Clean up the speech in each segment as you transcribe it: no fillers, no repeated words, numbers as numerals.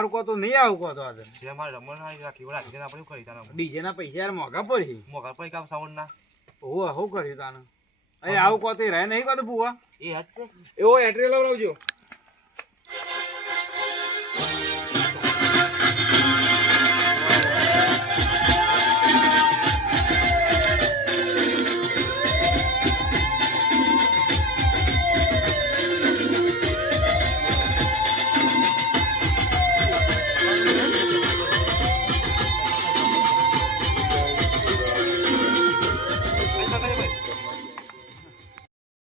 હારું કો તો નહીં આવું કો તો આજે જે મારે રમણ રાખી ઓલા ડીજે આપણે કરી તાના ડીજે ના પૈસા યાર મોંઘા પડી મોગલ પર કામ સાઉન્ડ ના ઓહો હું કર્યું તાને એ આવું કો તો રહે નહીં કો તો બુઆ એ હજ છે એવો એડ્રેસ લાવજો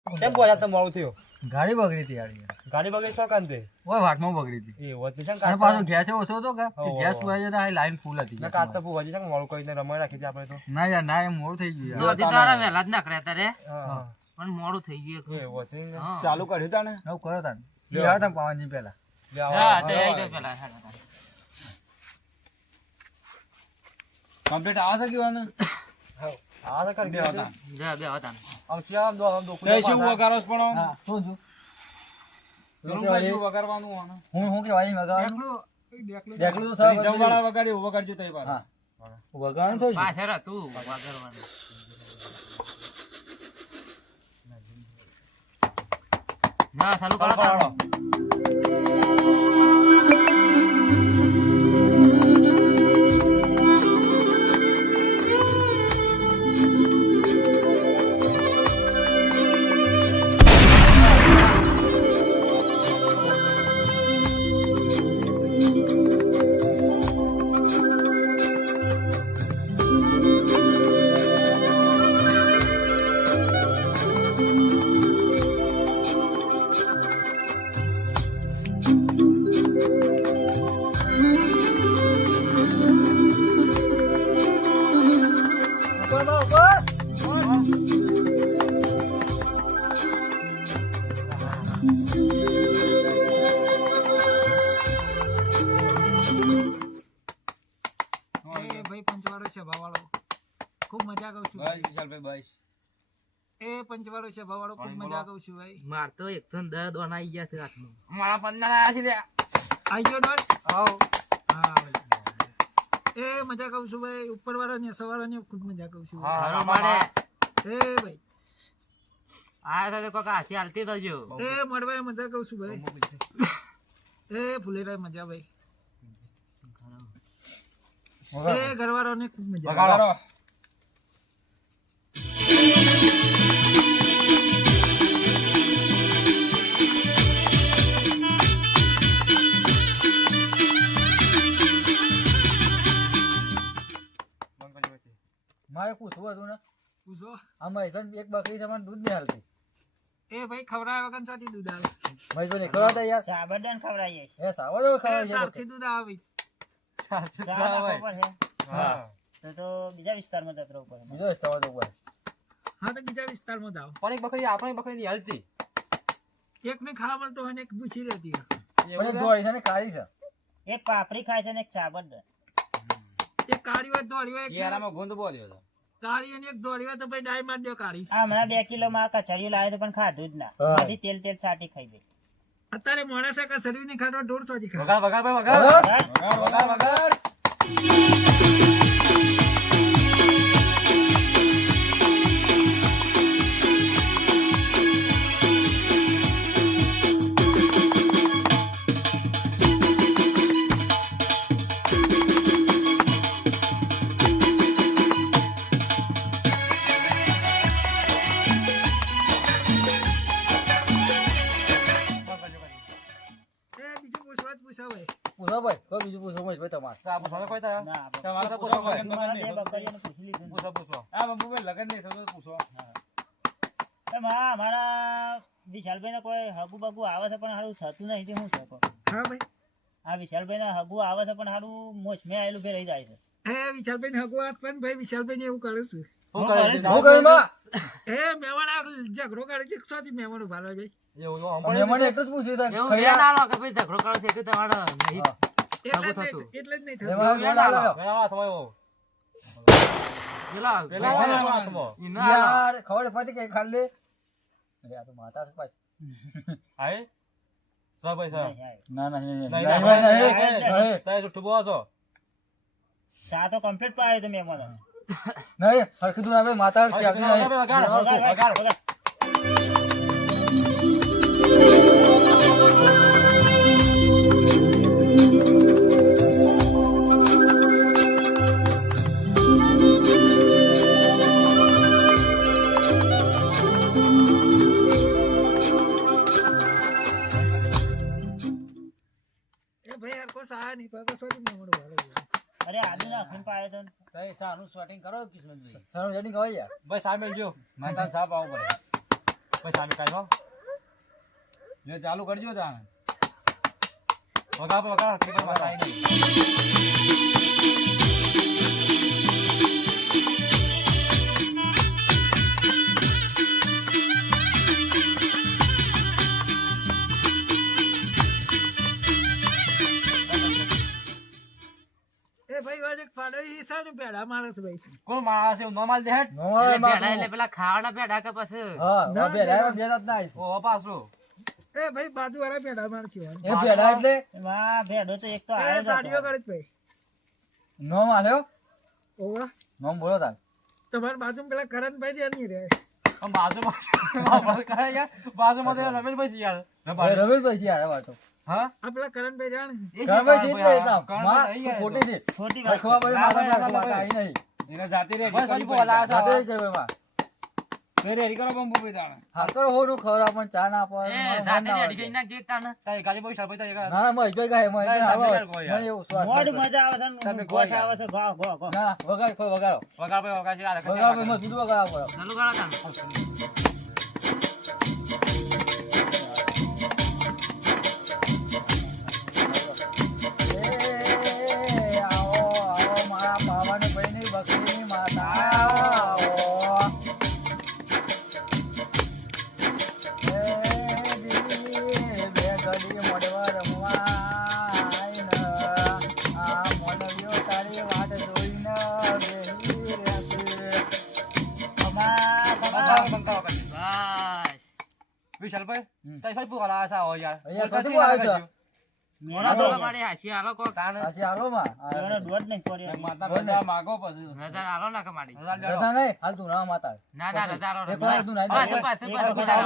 કેમ બોલા તો મોડું થયો ગાડી બગડી હતી યાર ગાડી બગડી છો કાંતે ઓય વાટમાં બગડી હતી એ વચ્ચે છે અને પાછો ગેસ ઓછો હતો કે ગેસ પુરાઈ જતા આ લાઈન ફૂલ હતી ના કાત તો વચ્ચે છે મોડું કરીને રમાઈ રાખી છે આપણે તો ના યાર ના એમ મોડું થઈ ગયું યાર દોધી તારા વહેલા જ નાખડ્યા તારે હા પણ મોડું થઈ ગયું એ વચ્ચે હા. ચાલુ કર્યું તાને નવ કરો તાન લ્યો તમે પાવનજી પહેલા હા તે આવી ગયો પેલા કમ્પ્લીટ આવે છે કેવાનું આ તો કરી દેવા તા જા બે હતા આમ શ્યામ દો આમ દો તે શું વગારો છે પણ હા શું છું પેલું સાઈડ વગારવાનું આને હું કેવાય વગાડવાનું દેખલું તો સાહેબ રીધમ વાળા વગાડ્યું વગાડજો તઈ પાછા હા વગાડવાનું થોડું પાછળ હતું વાગરવાનું ના ચાલુ કરો તારો ભાઈ પંચવાડો છે ભાવાળો ખૂબ મજા કરું છું બસ વિશાલભાઈ બસ એ પંચવાડો છે ભાવાળો ખૂબ મજા કરું છું ભાઈ માર તો 110 દોન આવી ગયા છે હાથમાં મારા 15 આયા છે લે આઈ ગયો ડોટ આવ હા ભાઈ એ મજા કરું છું ભાઈ ઉપરવાળા ને સવાળા ખૂબ મજા કરું છું હા હારો માડે એ ભાઈ આ તો કોક હાસી હાલતી થજો એ મળવા મજા કરું છું ભાઈ એ ફુલેરા મજા ભાઈ એ ઘરવાળો ને ખૂબ મજા વગાડો મારે પૂછવું હતું ને પૂછો આમાં એક બકરી તમારે દૂધ નહીં હાલતી એ ભાઈ ખવડાવ્યા વગર સાથી દૂધ આવે ભાઈ તો નહીં ખવડાવતા યાર સાબરદાન ખવડાવીએ એ સાવડો એ ખવડાવે સારથી દૂધ આવે હા તો બીજા વિસ્તારમાં જતો ઉપર બીજો રસ્તો તો ઉપર હા તો બીજા વિસ્તારમાં જાઓ પણ એક બકરી આપણી બકરી ની હાલતી એક ને ખાવા મળતો હોય ને એક પૂછી રહેતી પણ એક દોડી છે ને કાળી છે એક પાપડી ખાય છે ને એક સાબરદાન એક કાળી હોય દોડી હોય એક ચિયારામાં ગોંદ બોલ્યો હતો કાળી અને એક દોડી હોય તો ભાઈ ડાય માર દો કાળી હમણાં 2 કિલો માં કચરિયું લાવ્યો તો પણ ખાધું જ ના હા. બધી તેલ છાટી ખાઈ ગઈ અત્યારે માણસે કે શરીર ની ખાટો 150 થી ખાય વગાડ વગાડ ભાઈ વગાડ વગાડ વગાડ એ બીજું પૂછવા જ પૂછો ભાઈ પૂછો ભાઈ કોઈ બીજું પૂછો ભાઈ તમારે આપો સામે કોઈ તારા ના આપણે તમારે તો પૂછો લગન બગન મારા નહીં બે બકરીઓને પૂછી લીધું પૂછો પૂછો આ બાબુભાઈ લગન નહીં થતું પૂછો અમારા વિશાલભાઈ કોઈ હગુ બગુ આવે છે પણ હારું થતું નહીં તે શું છે કહો? હા ભાઈ આ વિશાલભાઈ ના હગુ આવે છે પણ હારું મોસમે આવેલું ફેર રહી જાય છે એ વિશાલભાઈ ને હગો હાથ પણ ભાઈ વિશાલભાઈ ને એવું કરે છે હું કરે છે હું કહ્યું માં એ મહેમાન આ ઝઘડો કરે છે સાથી મહેમાન ઉભા રહે ભાઈ એવું તો અમે મને એટલું જ પૂછ્યું હતું એવું ધ્યાન આલો કે ભાઈ ઝઘડો કરો છે કે તમારે નહીં એટલે જ થતું. નહીં એટલે જ નહીં થતું એમાં બોલ આલો. મેળા સમય પેલા પેલા હાથમાં ઈના યાર ખબર પડી કે ખાલી અરે આ તો માતા છે પાછી હાય ભાઈ સર ના ના નહીં નહીં, નહીં નહીં, નહીં નહીં તમે જુઠ્ઠું બોલો છો ચા તો કમ્પ્લીટ પાડ્યો તમે મને નહીં હરખી તું આવે માતા વગાડ, વગાડ, વગાડ, વગાડ. એ ભાઈ હરકો સહાય નહીં પાકો સોરી મેં મોડું ભારે અરે આલુ નાખીને પાડ્યો તો તઈ સાનું શોટિંગ કરો કિસ્મતભાઈ સાનું શોટિંગ કવાય યાર ભાઈ સામે ગયો માતા સાપ આવું પડે ભાઈ સામે કાઢો લે ચાલુ કરજો તાણ વગાડ વગાડ કે માતા આવી ગઈ એ ભાઈ વાળ એક પાડો ઈ છે ને પેડા મારે છે ભાઈ કોણ માણસ છે નોર્મલ દેહેટ પેલા ખાવાના પેડા કે પછી હા ના, બે પેડા. બે જાત ના આવીશ ઓ પાછો એ ભાઈ બાજુ વાળા પેડા મારે છે એ પેડા એટલે એમાં ભેડો તો એક તો એ આવ્યો જ સાડીઓ હતો. કરે છે ભાઈ નોમ આલ્યો ઓવા નોમ બોલો તાર તમારી બાજુમાં પેલા કરણભાઈ છે નહીં રે આમ બાજુમાં કરે યાર બાજુમાં તો રમેશભાઈ છે યાર રમેશભાઈ છે યાર વાતો હા આ પેલા કરણભાઈ રહ્યા ને રમેશ છે એટલે એકદમ કરણ માં ભાઈ અહીં ખોટી છે ખોટી વાત ખવા છે. ભાઈ ના, માતા ભાઈ, આઈ નહીં એને જાતી રે ભાઈ સાચું બોલા છે સાથે જ ગઈ માં રેડી કરો બંબુ ભાઈ તાણ હા તો હોનું ખવરા પણ ચા ના પડે તાઈ ગાલી બોઈ સાહેબ તાઈ ના ના મય જોઈ ગયા મય ના, આવો તમે કોઈ યાર. મને એવું સ્વાદ મોડ લાગે. મજા આવે છે ને તમે ગોઠ કોઈ આવે છે ઘો ઘો ઘો ના વગાડ કોઈ વગાડો વગાડ ભાઈ વગાડ છે વગાડ ભાઈ મત દૂધ વગાડો પડે એ આવો આવો મારા પાવાની ભાઈની બકરીની માતા આવો એ દીદી બે ઘડી મોડવા રમવા આઈને આ મોનવીઓ તારી વાટ જોઈને બેહી રહેશે વિશાલભાઈ તાઈ સાહેબ બોલા છે આવો યાર અહીંયા સાચું બોલાય છે. મોડા તો હાસી હાલો માં એનો દોઢ નહીં પડ્યો માતા રજા માગો પછી રજા નહીં હાલ તું ના માતા એક વાર તું ના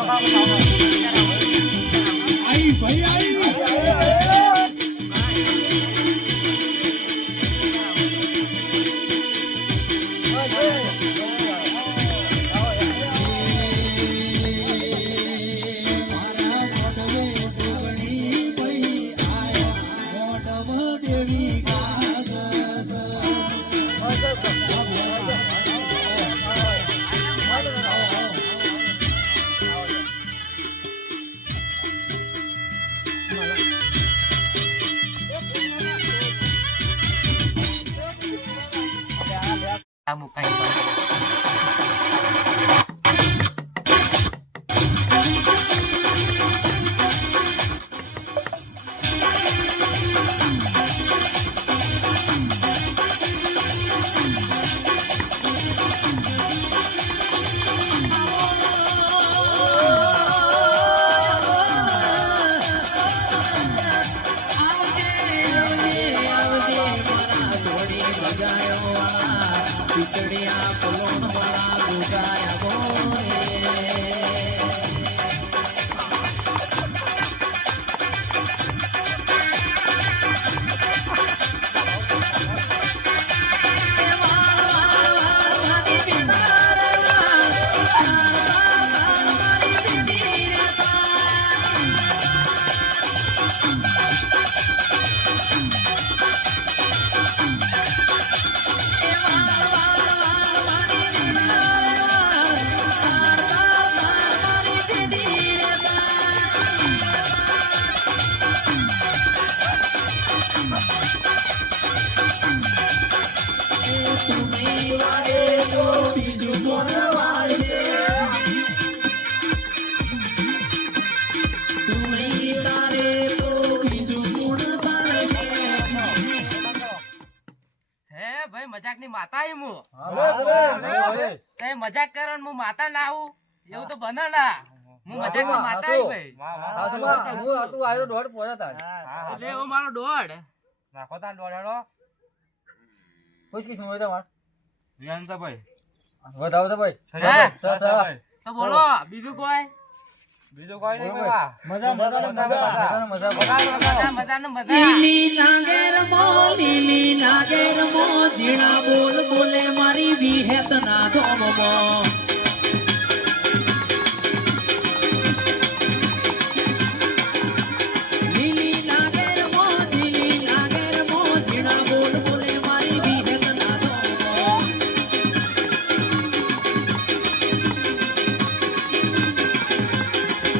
મજાક ની માતા હું ભલે, ભલે. મજાક કરો ને હું માતા ના આવું એવું તો બને ના હું મજાકમાં માતા આવી ભાઈ. હાસુમાં હું હતું આયો દોડ પોરા તાર હા એટલે એવો મારો દોડ. નાખો તાન દોડાડો પૂછ કે શું હોય તમાર વિયાનસા ભાઈ વધાવો તો ભાઈ હા? સર તો બોલો બીજું કોઈ? બીજું કોઈ નહીં બોલો બાબા. મજા મજા મજા મજા મજા ને મજા. લીલી નાગેરમાં લીલી નાગેરમાં ઝીણા બોલ બોલે મારી વિહેતના ધોમમાં લીલી નાગેરમાં ઝીણા બોલ બોલે મારી વિહેતના ધોમમાં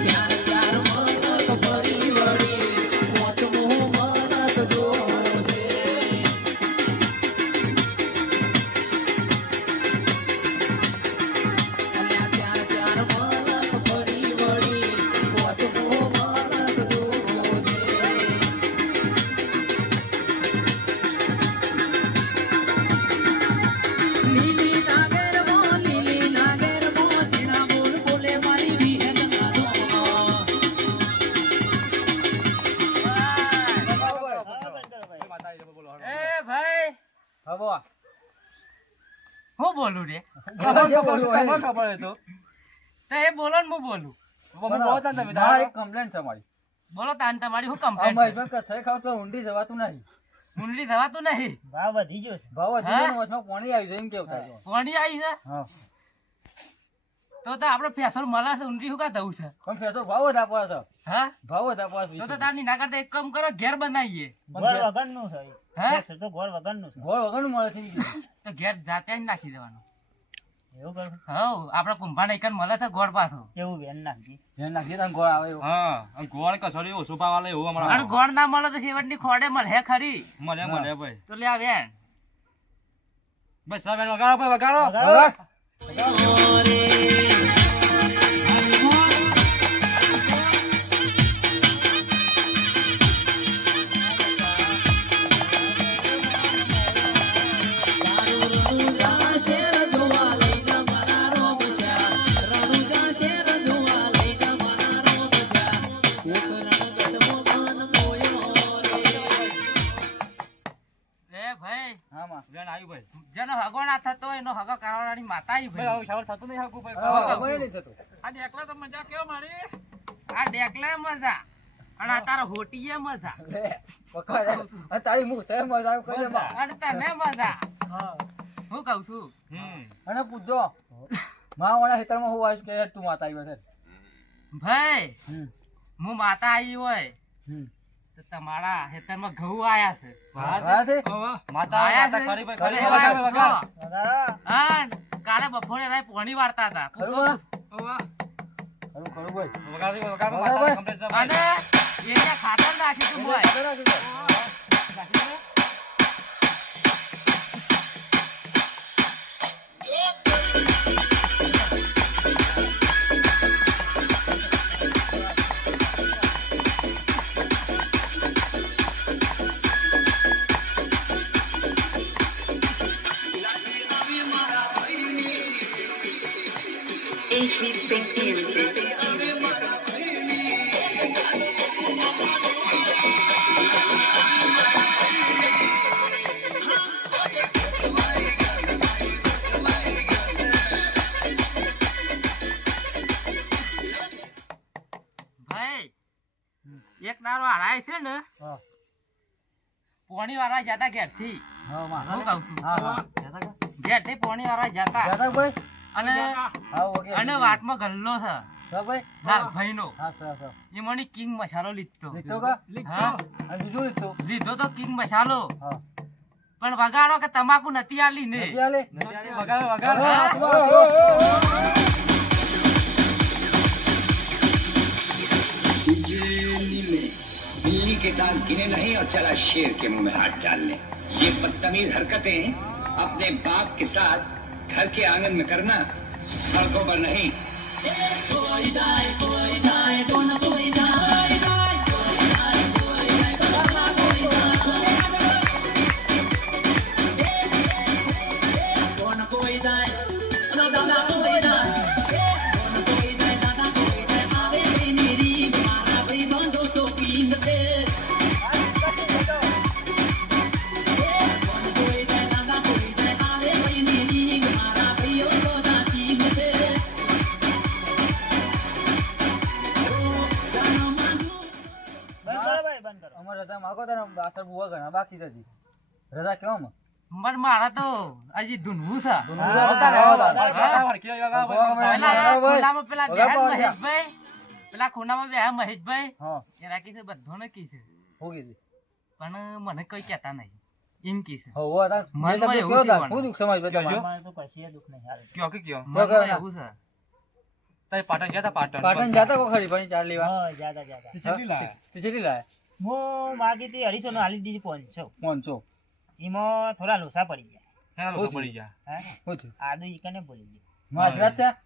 ચાર ચાર મનક ભરી વળી પોચમો મનક જોશે અલ્યા ચાર ચાર મનક ભરી વળી પોચમો મનક જોશે લીલી નાગેરમાં ઝીણા બોલ બોલે મારી વિહેતના ધોમમાં એ ભાઈ હવે હું બોલું રે? જે બોલ્યું હોય તમને ખબર હતો તો એ બોલો ને હું બોલું. મારી એક કમ્પ્લેન્ટ છે મારી બોલો તાન તમારી હું આ કમ્પ્લેન્ટ મહેશભાઈ કસાઈ ખાવ તો ઊંડી જવાતું નહીં મુંડળી થવાતું નહીં. ભાવ વધી ગયો છે. ભાવ હા? અધીન વચમાં પાણી આવી જાય એમ કેવું થાય છે. કોણી આવી છે હા તો આપણે પેસર મળે છે ઊંડી શું કા થવું છે? પણ ફેસો ભાવ જ આપવા છે હા ભાવ જ આપવા છે તો તારની ના કરતા એક કામ કરો ઘેર બનાવીએ. ગોળ વગરનું છે. હે? છે તો ગોળ વગરનું છે. ગોળ વગરનું મળે છે એમ કીધું. તો ઘેર જાતે જ નાખી દેવાનું. એવું કરું. હવ આપડે કુંભાને એક મળે છે ગોળ પાછો. એવું બેન નાખી. જેને નાખીએ તો ગોળ આવે એવું. હા અને ગોળ કસોડી ઓછું પાવા લે એવું અને હમણાં ગોળ ના મળે તો છેવટની ખોડે મળે ખરી. મળે મળે ભાઈ તો લે આવ્યા ભાઈ સાહેબ વગાડો ભાઈ વગાડો વગાડો. રણુજા શેર જોવા લઈને મારા રોમશ્યા રણુજા શેર જોવા લઈને મારા રોમશ્યા કોક રણગઢમાં મન મોયો રે એ ભાઈ હા માં બેન આવ્યું ભાઈ જેનો હગો ના થતો હોય એનો હગો કરવાવાળી માતા આવી ભાઈ ભાઈ. આવું સવાર થતું નહીં હાકું ભાઈ હા, ખબર નહીં થતું. આ એકલા તો મજા કેવો મારી આ ડેકલે મજા અને આ તારો હોટીએ મજા લે, પકડ. આ તારી મુખ તે મજા આવે કરે માં. અને તને મજા. હું કઉ છું અને પૂછજો માં વાળા હેતરમાં હું આવીશ કે તું માતા આવી છે ભાઈ હમ હું માતા આવી હોય હમ તો તમારા ખેતરમાં ઘઉં આયા છે. હા છે માતા આયા માતા છે? ખરી ભાઈ ખરી ખરી ભાઈ. વગાડ વગાડ વગાડો. અને કાલે બપોરે રાય પોણી વાળતા હતા. ખરું માં? ખરું ખરું ભાઈ વગાડ વગાડ વગાડ માતા ભાઈ. કમ્પ્લીટ છે અને ભાઈ એને ખાતર નાખ્યું તું ભાઈ. ખબર રાખી દે. ભાઈ એક દારો હરાય છે ને હા પોણી વાળા જતા ઘેરથી. હા માં હું કહું છું હા હા ઘેરથી પોણી વાળા જતા જાતા ભાઈ અને હા ઓકે અને વાટમાં ગલ્લો છે સર ભાઈ લાલભાઈનો. હા સર સર એ મને કિંગ મસાલો લીધો. લીધો કા હા અને બીજું લીધું લીધો તો કિંગ મસાલો હા પણ વગાડો કે તમાકુ નથી આલી ને. નથી આલે વગાડ વગાડ बिल्ली के दांत गिने नहीं और चला शेर के मुंह में हाथ डालने ये बदतमीज हरकतें अपने बाप के साथ घर के आंगन में करना सड़कों पर नहीं કોણ કોઈ દાય નો દાદા કોઈ દાય કોણ કોઈ દાય દાદા કોઈ દાય રજા માગો તારે બાસર બુવા ઘણા બાકી હતી રજા કેવામાં પણ મારા તો હજી ધૂનવું છે પેલા મહેશભાઈ પેલા ખૂણામાં બે મહેશભાઈ હા એના કી છે બધોને કી છે હો કીધી પણ મને કઈ કહેતા નહીં એમ કી છે હો આ મનમાં એવું કેવો છે તાર પણ. હું દુખ સમજ બધા અમારે તો કશી દુઃખ નહીં હાલ મનમાં એવું છે પાટણ જાતા કો ખરી ભાઈ ચાર લેવા હા જ્યાદા જ્યાદા તું કેટલી લાયા હું માગી હતી 250 નો હાલી દીધી 500 500 એમાં થોડા લોસા પડી ગયા હે? હું થયું આદુ ઈકને બોલી ગયો માસ રાત થયા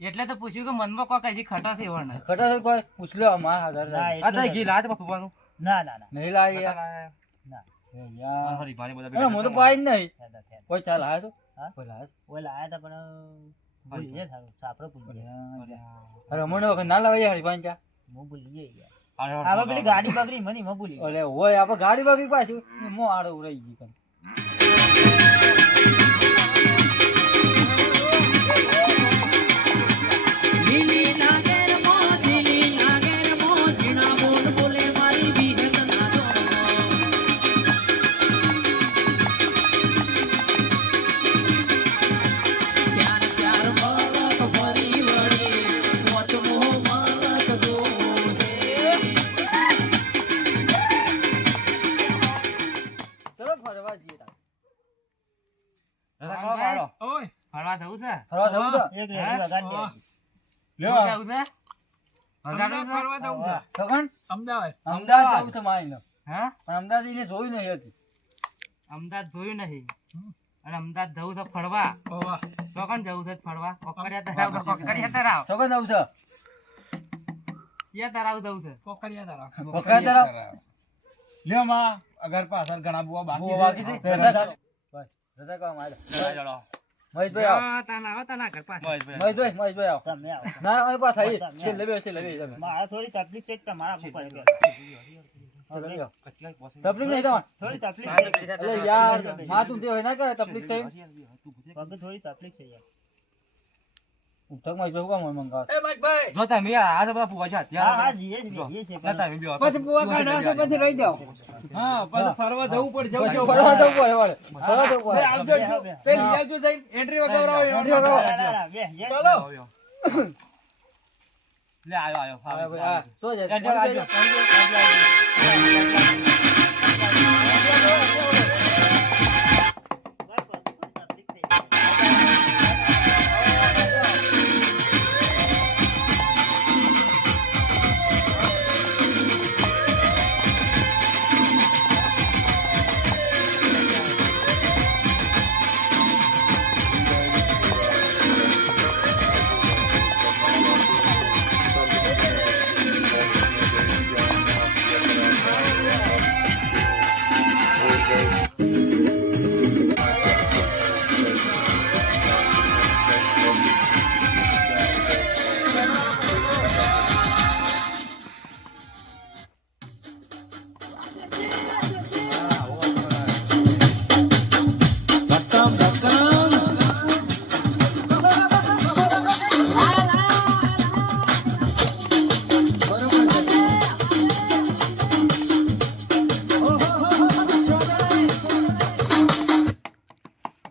એટલે તો પૂછ્યું કે મનમાં કોઈ કઈ ખટા છે એવા નહીં ખટા છે કોઈ પૂછ લો માં હાજર ના, થાય એટલું નથી. ના ના ના નહીં લાવી યાર ના એ યાર અરે હું તો પાઈ જ નહીં થેડા થેડા કોઈ ચાલ આયો તો હા? કોઈ લાયો ઓય લાયા તા પણ ભૂલી ગયા થારું સાપરો ભૂલી ગયા અરે મને વખત ના લાવાય યાર ભાઈ ચા હું ભૂલી ગયા યાર હવે પેલી ગાડી બગડી મને એમાં ભૂલી ગયા ઓલે હોય આપણે ગાડી બગડી પાછું મો આડો ઉરાઈ ગઈ કન લીલી નાગેર મો ઝીણા બોલ બોલે મારી વિહત ના જો ચાર ચાર મલક ફરી વળે પોચમો મલક જોશે ચલો ફરવા જઈએ તાર ફરવા જવું છે ફરવા જવું છે એક રેડી વગાડી દેજો. લ્યો જવું છે વગાડવું છે? સગન અમદાવાદ અમદાવાદ જવું છે માઈને હા પણ અમદાવાદ એને જોયું નહીં હતી અમદાવાદ જોયું નહીં અને અમદાવાદ જવું છે ફરવા ઓવા ચોકણ જવું છે ફરવા કોકરિયા તરાવ તો કોકરિયા તરાવ સગન જવું છે ક્યાં તરાવ જવું છે કોકરિયા તારા વખત તરફ લ્યો માં અગર પાછળ ઘણા બુઆ બહુ બાકી છે રજા ચાલ બસ રજા કામ આલે મહેશભાઈ આવો આવો તાના ઘર પાસે મહેશભાઈ આવો તમે આવો ના અહીં પાછા આવીએ તમે છે લેવે તમે મારે થોડી તકલીફ છે કે તમારા ઉપર છે. તકલીફ નહીં તમારે થોડી તકલીફ છે. અરે યાર માં તું તે હોય ના કરે તકલીફ થઈ પગે થોડી તકલીફ છે યાર ઉઠક મહેશભાઈ શું કામ મંગાવ એ મજભાઈ જો તમે આ બધા પુવા છે હા હા જીએ છે પણ પછી બુવા કાઢા પછી રહી જાવ હા પછી ફરવા જવું પડશે ફરવા જવું પડે વળે ફરવા જવું પડે આવજો તે લઈ આવજો સાહેબ એન્ટ્રી વગાવરાવો એન્ટ્રી વગાવો. ના, ના, ના, બે, બે. ચલો હા ભાઈ હા શું છે બસ, બસ, થોડી તકલીફ થઈ જાય.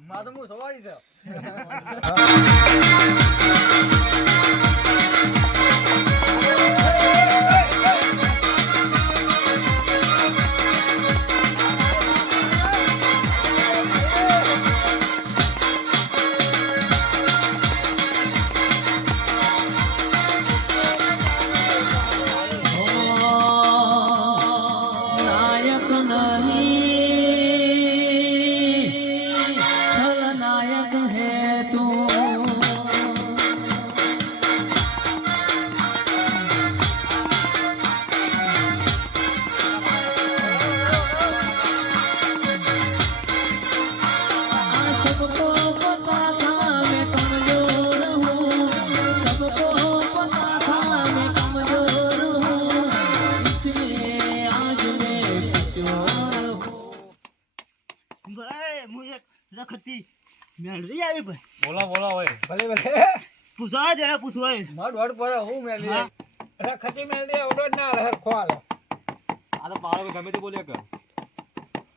માં તો હું સવારી છે નાયક નહીં ખલનાયક હે તું सबको पता था मैं कमजोर हूँ सबको पता था मैं कमजोर हूँ इसलिए आज मैं सिचोर हूँ ભાઈ, હું એક રખડતી મેળવી આવી ભાઈ. ભલે ભલે પૂછવા જરા પૂછવા માર દોડ પર હું મેલી હા. ખચી મેલ દે ઓડો ના હરખો આલો આ તો પાડો ગમે તે બોલ્યા કર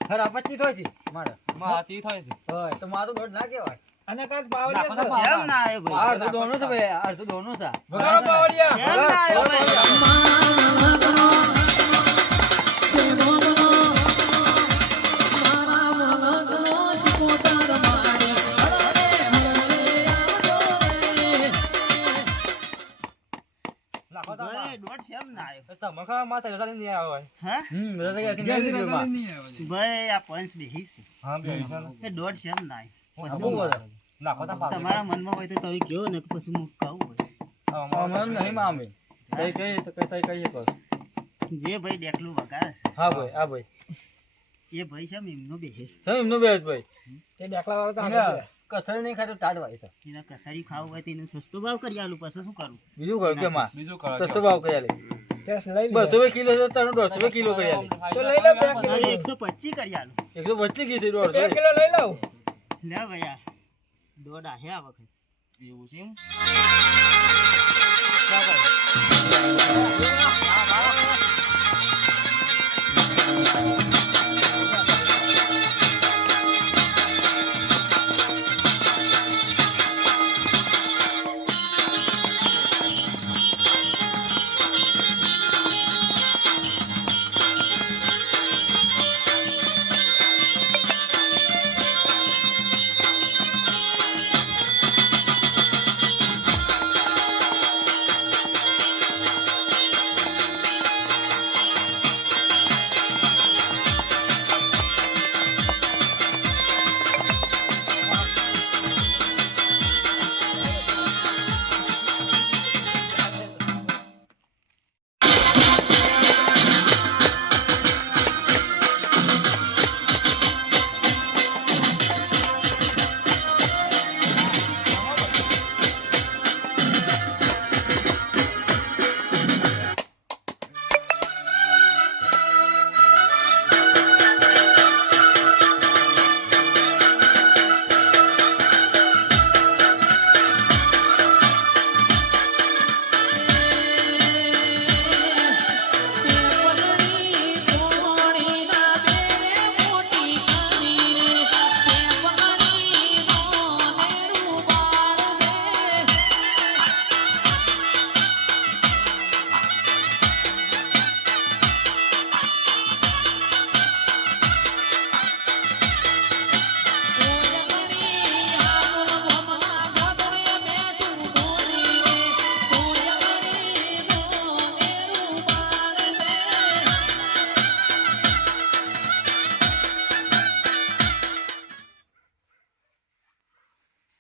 ખરા 25 થાય છે મારે માં તી થાય છે હોય તો મારું દોઢ ના કહેવાય અને કાંઈ પાવડિયા નાખો તો તો કેમ ના આવ્યો ભાઈ અડધો દોનો છે ભાઈ અડધો દોનો છે વગાડો પાવડિયા. કેમ ના આવ્યો ભાઈ મારા મગનો સિકોતર માડી હળવે હળવે આવજો રે. નાખો તો ભાઈ દોઢ કેમ ના આવ્યો તો મખા માથે રજા લઈને નહીં આવ્યો હોય હે રજા ક્યાંથી મેળવી દીધી માં. ભાઈ આ પંચ બેહી છે હા બે એ દોઢ કેમ ના આવ્યો બહુ બોલે. નાખો તો પાડો તમારા મનમાં હોય તો તમે કયો ને પછી હું કહું ભાઈ અમે નહીં માં અમે કઈ કઈ તો કઈ કઈ કહો જે ભાઈ ડેકલું વગાડે છે હા ભાઈ હા ભાઈ એ ભાઈ છે ને એમનો બેહે છે તમે એમનો બેસ ભાઈ તે ડેકલા વાળો તો એને કસર નહીં ખાતો ટાટ વાય છે એના કસારી ખાવું હોય તો એને સસ્તો ભાવ કરી આલું પછી શું કરું બીજું કહ્યું કે માં બીજું કરો સસ્તો ભાવ કરી આલે ટેસ્ટ લઈ 200 કિલો છે તને 150 કિલો કરી આલે તો લઈ લે બે મારે 125 કરી આલું 125 કી છે 150 કિલો લઈ લઉં લે ભાઈ આ દોઢ આહે આ વખત એવું છે એમ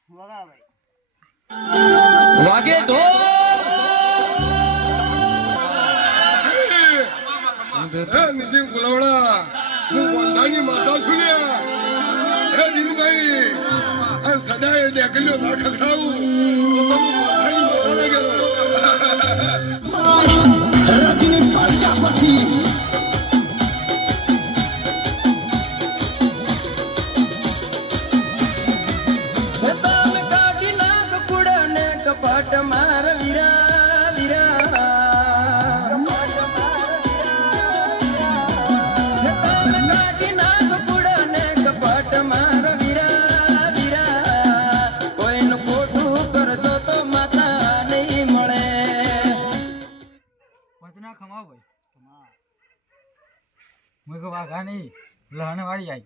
વગાડ ભાઈ વાગે તો નિધિ ગુલાવડા હું બોંધાની માતા છું ને હે દીનુભાઈ આ સદાય ડેકલ્યો ના ખખડાવું તો હું બોંધાની માતાને ગયો રજની પ્રજાપતિ કપટ માર વીરા વીરા કાઢી નાખ કુડને કપટ માર વીરા વીરા કોઈનું ખોટું કરશો તો માતા નહીં મળે. પંચના ખમા ભાઈ મુખ વાઘા નહીં લહણ વાળી જાય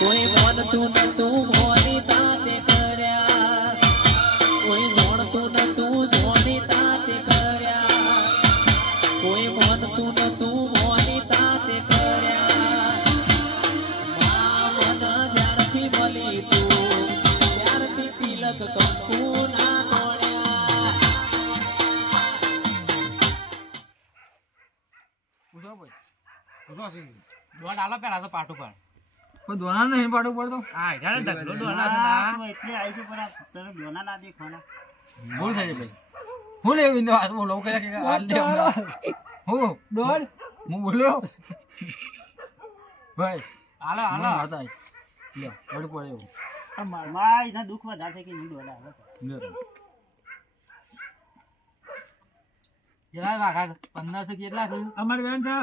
કોઈ મોનતું નતું મોની તાતે કર્યા કોઈ મોનતું નતું જોની તાતે કર્યા કોઈ મોનતું નતું મોની તાતે કર્યા માવન જ્યારથી મળી તું ત્યારથી તિલક કંકુ ના તોડ્યા. પૂછો ભાઈ પૂછો છે દોડ આલો પેલા તો પાટું પર કોઈ દોના નહીં પાડવું પડતો હા જાણે ઢગલો દોના ડોલા તો એટલે આવી છે પણ તને દોના ના દેખવાના ભૂલ થઈ ભાઈ હું લેવી નો હાથ બોલો કે હાલ દે હમણાં હું દોડ હું બોલ્યો ભાઈ આલો હાલો આલો હતા લે વડ પડે એવું મારા એના દુઃખ વધારે છે કે નહીં દોડા આવે લે કેટલા વાઘા 1500 કેટલા થયું? અમારી બેન છે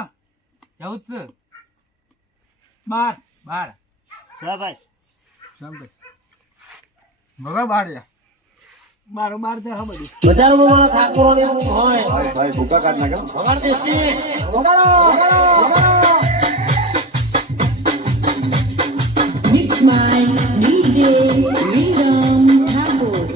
14 બાર 12 શાબાશ. સમજે બગા 12 બારો બાર છે હા બધું બજારમાં ઠાકોરોને એવું હોય ભાઈ ભૂકા કાઢ નાખે વગાડ દેશી Mix by DJ Rhythm Thakur.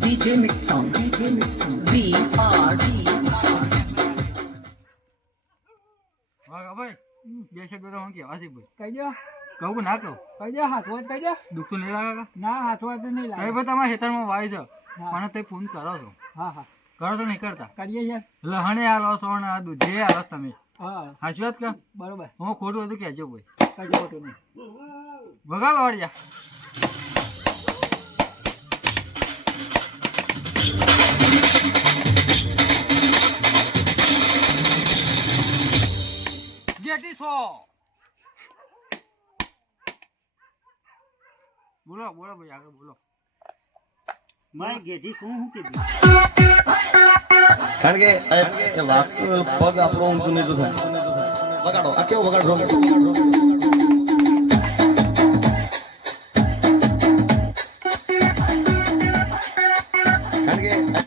DJ Mix Sound. DJ Mix Sound. VRD. વાઘા ભાઈ બે શબ્દ તો હું કહેવા છે ભાઈ કહી દો કહું કે ના કહું કહી દો હાથવા કહી દો દુઃખ તો નહીં લાગે કા? ના હાથવા તો નહીં હવે લાગે ભાઈ તમારા ખેતરમાં વાય છે હા. પણ તે ફોન કરો છો હા હા કરો તો નહીં કરતા કરીએ યાર લહણે આલો સોણ આ દૂધે આલો તમે હા હાચી વાત કા બરોબર હું ખોટું હતું કહેજો ભાઈ કઈ ખોટું નહીં વગાડો વાળિયા જેટી સો બોલો બોલો ભાઈ આગળ બોલો મારી ગેઠી શું કીધું? કારણ કે એ વાગતું પગ આપણો ઊંચું નીચું થાય વગાડો આ કેવો વગાડો કારણ કે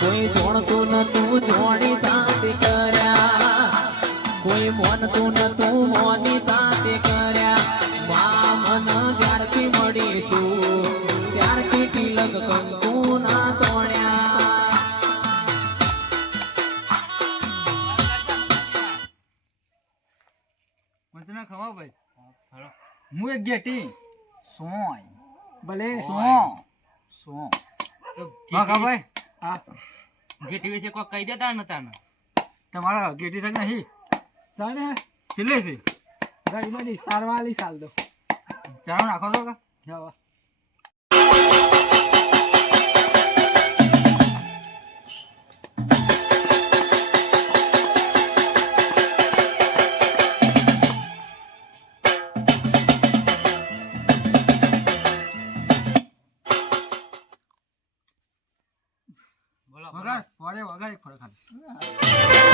કોઈ જોણતું નતું જોણી તાતે કર્યા કોઈ મોનતું નતું મોની તાતે કર્યા મા મન જ્યારથી મળી તું ત્યારથી તિલક કંકુ ના તોડ્યા મને ના ખવા ભાઈ હું એક ગેટી સોય ભલે સો સો વાઘા ભાઈ હા ગેટી વિશે કોઈ કહી દેતા નતા ને તમારા ગેટી થક નહીં સાને છેલ્લે છે ગાડી બધી સારવાલી સાલ દો ચાલો નાખો છો કા જાઓ વગાડ ફોડે વગાડ ફોડે ખાલી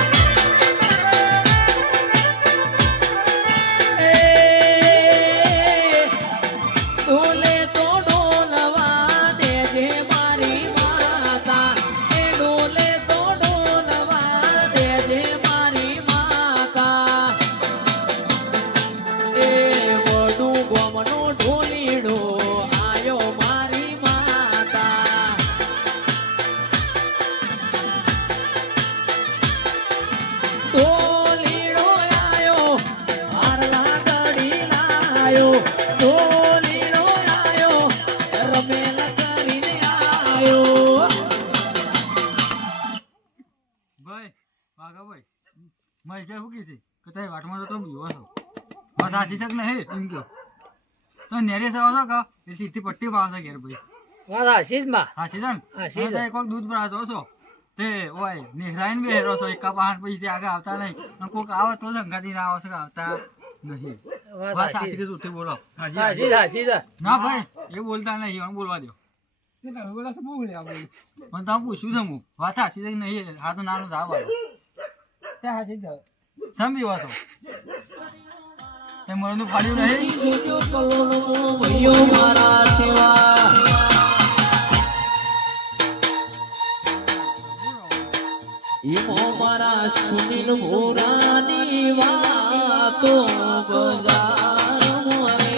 ડોલે તો ડોલવા દેજે મારી માતા એ ડોલે તો ડોલવા દેજે મારી માતા એ વડું ગોમનો ઢોલીડો આયો મારી માતા ઢોલીડો આયો હારલા ગડી લાયો ઢોલીડો આયો રમેલ કરીને આયો ભાઈ વાઘા ભાઈ મહેશ ભાઈ શું છે કે તારી વાટમાં તો બીવો છો વાત સાચી શક નહીં એમ કહો તો નેરે સવા છો કા એ સીધી પટ્ટી પાવશે ઘેર ભાઈ વાહ શીજમાં સાચી છે ને સાચી છે. તમે કોઈક દૂધ ભરા છો તે ઓય નિહરાઈને બી હેરો છો એકા પહાડ પછી આગળ આવતા નહીં અને કોઈક આવે તો સંગાતી ના આવે છે કે આવતા નહીં વાત સાચી કે જૂઠી બોલો સાચી છે ના ભાઈ એ બોલતા નહીં એમ બોલવા દો તે તમે બોલા તો બહુ લ્યા બોલ પણ તમે પૂછ્યું છે હું વાત સાચી છે કે નહીં હા તો નાનું જાવ તે સાચી છે સમજી વાતો તે મરનું ફાડ્યું નહીં જોજો કલોનો ભયો મારા સેવા ઈમો મારા સુનિલ ભોરાની વાતો બજાર મોરે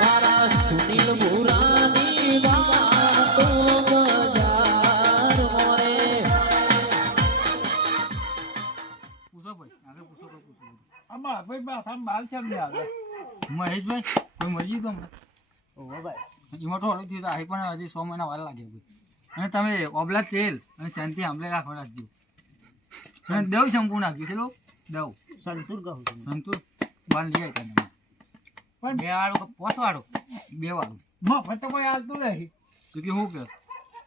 મારા સુનિલ ભોરાની વાતો બજાર મોરે પૂછો ભાઈ આગળ પૂછો કોઈ પૂછો આમાં ભાઈ માથામાં બાલ કેમ નહીં આવે મહેશભાઈ કોઈ મરી ગયું તમને ઓહો ભાઈ એમાં તો હળું થયું આ પણ હજી 100 મહિના વાર લાગે ભાઈ અને તમે ઓબલા તેલ અને શાંતિ આંબલે રાખો નાખજો દેવ શંપુ નાખ્યું છે લો દવ સંતૂર કહું છું. સંતુર બાન લઈ આવી તને. પણ બે વાળું કે પોસ વાળું? બે વાળું. મફત તો કોઈ હાલતું નહીં. તો કે શું કે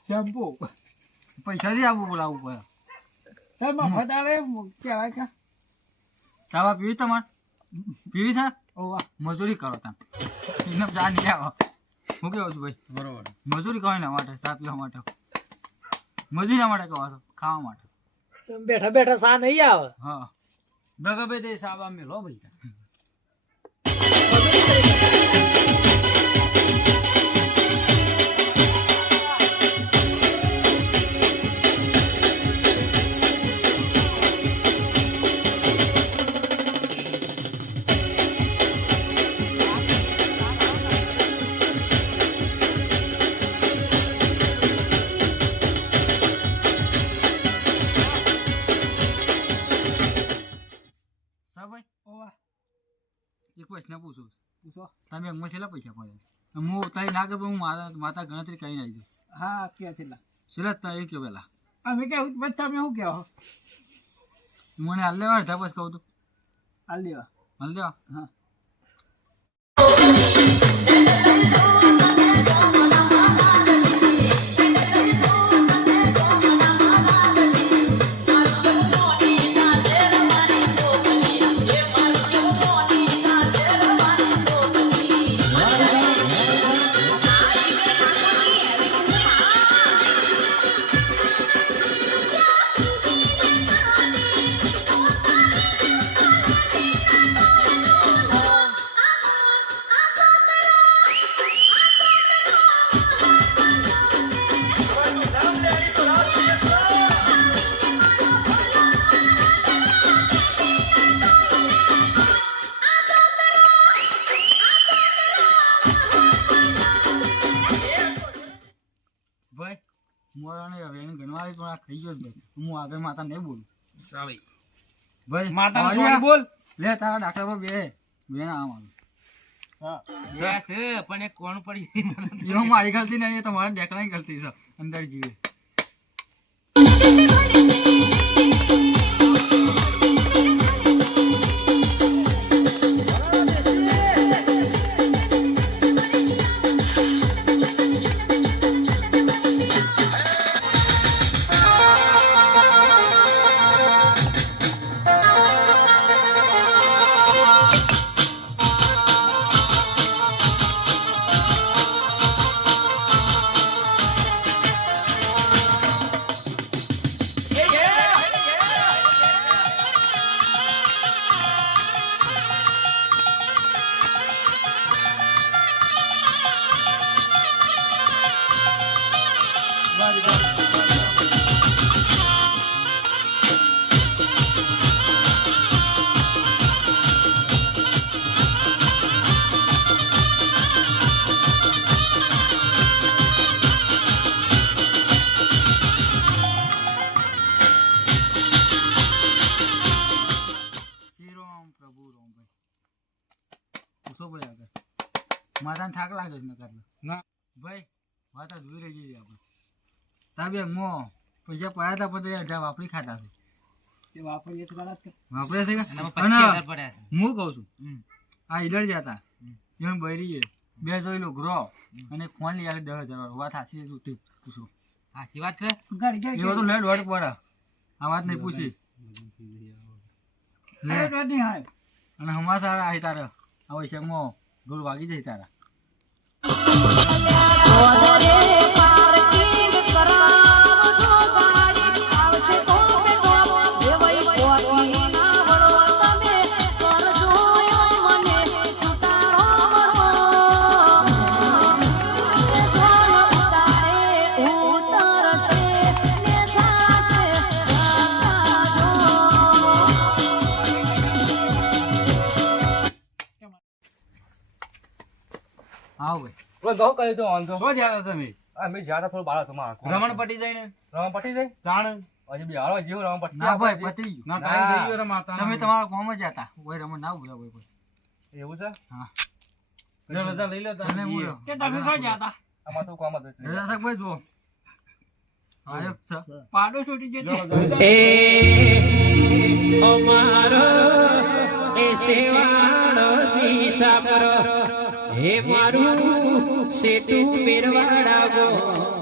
શેમ્પુ પૈસાથી આવવું બોલાવવું પડે. સાહેબ મફત આલે કહેવાય કે ચાવા પીવી તમારે? પીવી છે? ઓવા મજૂરી કરો તમે. એકદમ ચા નહીં આવો. હું કેવું છું ભાઈ? બરોબર. મજૂરી કરો એના માટે, ચા પીવા માટે. મજૂરી માટે કહો છો? ખાવા માટે. બેઠા બેઠા સા નહીં આવે. હા. ભગવે તે સાબા મેલો ભાઈ. સાબાઈ ઓવા એક પ્રશ્ન પૂછું. પૂછો. તમે અંગમાં છેલ્લા પૈસા પડે? હું તારી ના કે હું માતા ગણતરી કરીને આવી દઉં. હા કે છેલ્લા છેલ્લા તારી કે પેલા અમે કેવું બસ તમે શું કહો મને હાલ લેવા અડધા બસ કહું તું હાલ દેવા. હાલ લેવા. હા ભાઈ મોરાને હવે એને ગણવા આવી પણ આ ખાઈ ગયો જ ભાઈ. હું આગળ માતા નહીં બોલું. ભાઈ માતાને માતા સોરી બોલ. લે તારા ડાકરા પર બે આમ આવે. પણ એક કોણ પડી એમાં મારી ગલતી નહીં, એ તમારા ડાકરાની ગલતી છે અંદર જીવે. માતાને થાક લાગે છે નકર ના. ભાઈ વાત આ જોઈ રહી છે આપણે. તાર બે મો પૈસા પાયા હતા પણ અઢા વાપરી ખાતા છે. એ વાપરીએ તો ગલત કે વાપરે છે કે? હું કહું છું આ ઈડર જતા એમ બૈરી છે બે જોઈ લો ગ્રો અને ફોન લઈ આવે 10,000 વાત હાસી છે તું પૂછો. સાચી વાત છે. ગાડી ગાડી એવો તો લેટ વડ પડે આ વાત નહીં પૂછી લે. ગાડી હાય અને હમણાં તારા આવી તારા આ વૈશાખમાં ઢોલ વાગી જાય તારા. આવો ભાઈ. શું જ્યાં તમે રમણ પટી જાય ને જાણ ના ભાઈ પતી ના ગયું. ટાઈમ થઈ ગયો રે માતા તમે તમારા ગામ જ હતા કોઈ રમણ ના બોલા ભાઈ પછી. હા રજા લઈ લે તમે હું રહ્યો. કે તમે શું જાતા રજાશક ભાઈ જુઓ આયો છે પાડો છૂટી જતી અમારો એ સેવાળો શીશા પર હે મારું સેટું મેરવાડા ગો